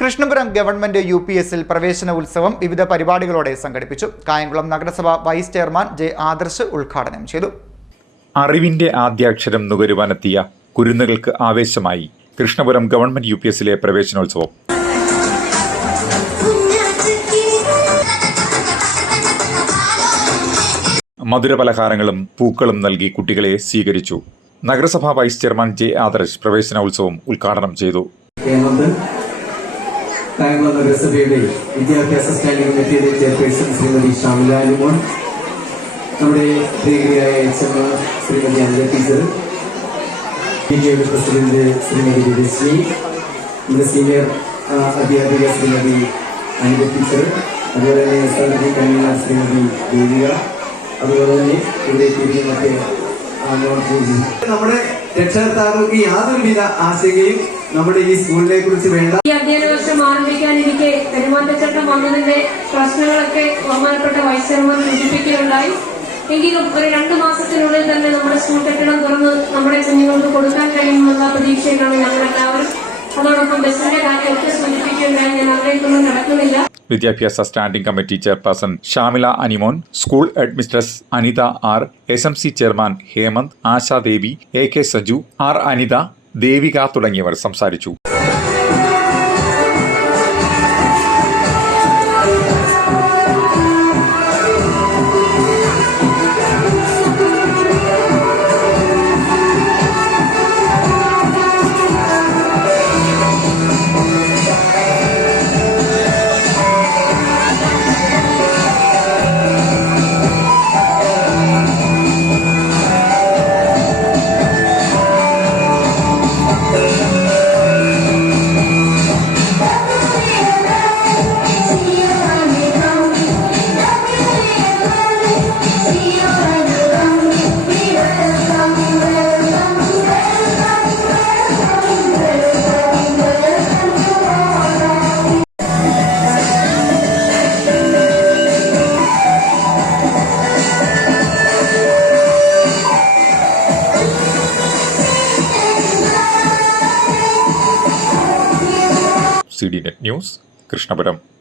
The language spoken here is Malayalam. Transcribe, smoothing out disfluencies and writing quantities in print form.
കൃഷ്ണപുരം ഗവൺമെന്റ് UPSൽ പ്രവേശന ഉത്സവം വിവിധ പരിപാടികളോടെ സംഘടിപ്പിച്ചു. കായംകുളം നഗരസഭ വൈസ് ചെയർമാൻ ജെ ആദർശ് ഉദ്ഘാടനം ചെയ്തു. അറിവിന്റെ ആദ്യാക്ഷരം നുകരുവാനെത്തിയ കുരുന്നുകൾക്ക് ആവേശമായി കൃഷ്ണപുരം ഗവൺമെന്റ് UPSലെ പ്രവേശനോത്സവം. മധുരപലഹാരങ്ങളും പൂക്കളും നൽകി കുട്ടികളെ സ്വീകരിച്ചു. നഗരസഭാ വൈസ് ചെയർമാൻ ജെ ആദർശ് പ്രവേശനോത്സവം ഉദ്ഘാടനം ചെയ്തു. കായംകുളം നഗരസഭയുടെ വിദ്യാഭ്യാസ സ്റ്റാൻഡിംഗ് കമ്മിറ്റിയുടെ ചെയർപേഴ്സൺ ശ്രീമതി ഷാമില അനുമോൻ, നമ്മുടെ പ്രിയയായ HM Shrimati Anila teacher, PTA president Shrimati Vijayashree, നമ്മുടെ സീനിയർ അധ്യാപിക ശ്രീമതി അനില ടീച്ചർ, അതുപോലെ തന്നെ SRD കൺവീനർ ശ്രീമതി ദേവിക, അതുപോലെ തന്നെ ഇവിടെ മറ്റേ നമ്മുടെ രക്ഷകർത്താക്കൾക്ക് യാതൊരുവിധ ആശങ്കയും നമ്മുടെ ഈ സ്കൂളിനെ കുറിച്ച് വേണ്ട. ഈ അധ്യയന വർഷം ആരംഭിക്കാനിരിക്കെ പെരുമാറ്റച്ചട്ടം വന്നതിന്റെ പ്രശ്നങ്ങളൊക്കെ ബഹുമാനപ്പെട്ട വൈസ് ചെയർമാൻ സൂചിപ്പിക്കുകയുണ്ടായി. എങ്കിലും ഒരു 2 മാസത്തിനുള്ളിൽ തന്നെ നമ്മുടെ സ്കൂൾ കെട്ടിടം തുറന്ന് നമ്മുടെ കുഞ്ഞുങ്ങൾക്ക് കൊടുക്കാൻ കഴിയുമെന്നുള്ള പ്രതീക്ഷയിലാണ് ഞങ്ങളെല്ലാവരും. അതോടൊപ്പം ബസിന്റെ കാര്യമൊക്കെ സൂചിപ്പിക്കുകയുണ്ടായി. ഞാൻ അതിലേക്കൊന്നും നടക്കുന്നില്ല. വിദ്യാഭ്യാസ standing committee chairperson Shamila Animon, school headmistress Anitha R, SMC chairman Hemanth, Ashadevi, AK Saju, R Anitha, Devika തുടങ്ങിയവർ സംസാരിച്ചു. CDNet news, Krishnapuram.